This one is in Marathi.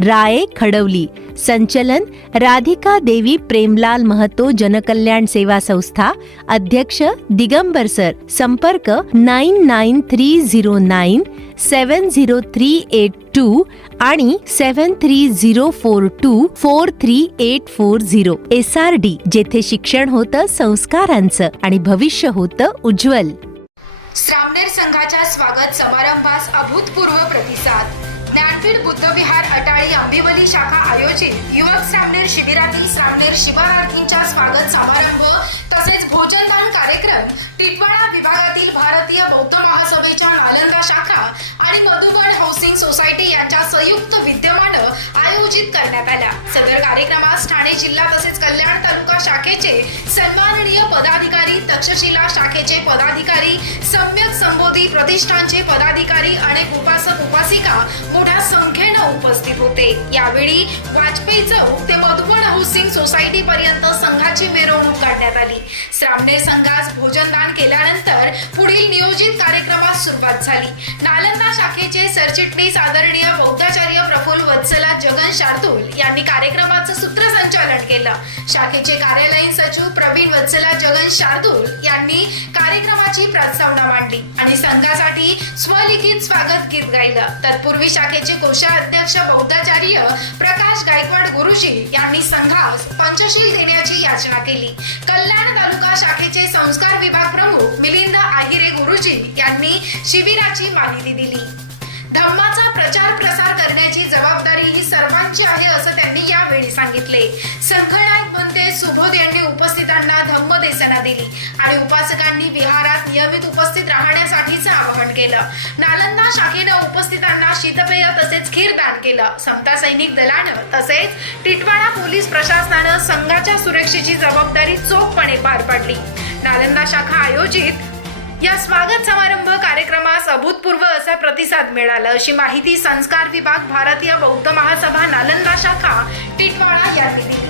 राये खडवली. संचलन राधिका देवी प्रेमलाल महतो जनकल्याण सेवा संस्था अध्यक्ष दिगंबर सर. संपर्क nine nine three zero nine seven zero three eight two आणि seven three zero four two four three eight four zero. S R D जेथे शिक्षण होतं संस्कारांचं आणि भविष्य होतं उज्ज्वल. श्रामनेर संघाच्या स्वागत समारंभास अभूतपूर्व प्रतिसाद. ज्ञानपीठ बुद्धविहार अटाळी आंबिवली शाखा आयोजित युवक श्रामणेर शिबिरातील श्रामणेर शिबिरार्थींच्या स्वागत समारंभ तसेच भोजनदान कार्यक्रम टिटवाळा विभागातील भारतीय बौद्ध महासभेच्या नालंदा शाखा आणि मधुबन हाऊसिंग सोसायटी यांच्या संयुक्त विद्यमानं आयोजित करण्यात आल्या. सदर कार्यक्रमास ठाणे जिल्हा तसेच कल्याण तालुका शाखेचे सन्माननीय पदा तक्षशिला शाखेचे पदाधिकारी सम्यक संबोधी प्रतिष्ठानचे पदाधिकारी अनेक उपासक उपासिका मोठ्या संख्येनं उपस्थित होते. यावेळी वाजपेयी चौक ते मधुबन हाऊसिंग सोसायटी पर्यंत संघाची मिरवणूक काढण्यात आली. श्रामनेर संघास भोजनदान केल्यानंतर पुढील नियोजित कार्यक्रमास सुरुवात झाली. नालंदा शाखेचे सरचिटणीस आदरणीय बौद्धाचार्य प्रफुल्ल वत्सला जगन शार्दूल यांनी कार्यक्रमाचं सूत्रसंचालन केलं. शाखेचे कार्यालयीन सचिव प्रवीण वत्सला जगन शार्दूल यांनी कार्यक्रमाची प्रस्तावना मांडली आणि संघासाठी स्वलिखित स्वागत गीत गायलं. तत्पूर्वी शाखेचे कोषाध्यक्ष बौद्धाचार्य प्रकाश महाराज गायकवाड गुरुजी यांनी संघास पंचशील देण्याची याचना केली. कल्याण तालुका शाखेचे संस्कार विभाग प्रमुख मिलिंद आहिरे गुरुजी यांनी शिबिराची माहिती दिली. धम्माचा प्रचार प्रसार करण्याची जबाबदारी ही सर्वांची आहे असं त्यांनी यावेळी सांगितले. संघनायक बनते सुबोध यांनी उपस्थितांना धम्म दिली आणि उपासकांनी विहारात नियमित उपस्थित राहण्यासाठीचं आवाहन केलं. नालंदा शाखेनं उपस्थितांना शीतपेय तसेच खीर दान केलं. समता सैनिक दलानं तसेच टिटवाळा पोलीस प्रशासनानं संघाच्या सुरक्षेची जबाबदारी चोखपणे पार पाडली. नालंदा शाखा आयोजित या स्वागत समारंभ कार्यक्रमास अभूतपूर्व असा प्रतिसाद मिळाला. अशी माहिती संस्कार विभाग भारतीय बौद्ध महासभा नालंदा शाखा टिटवाळा यांनी दिली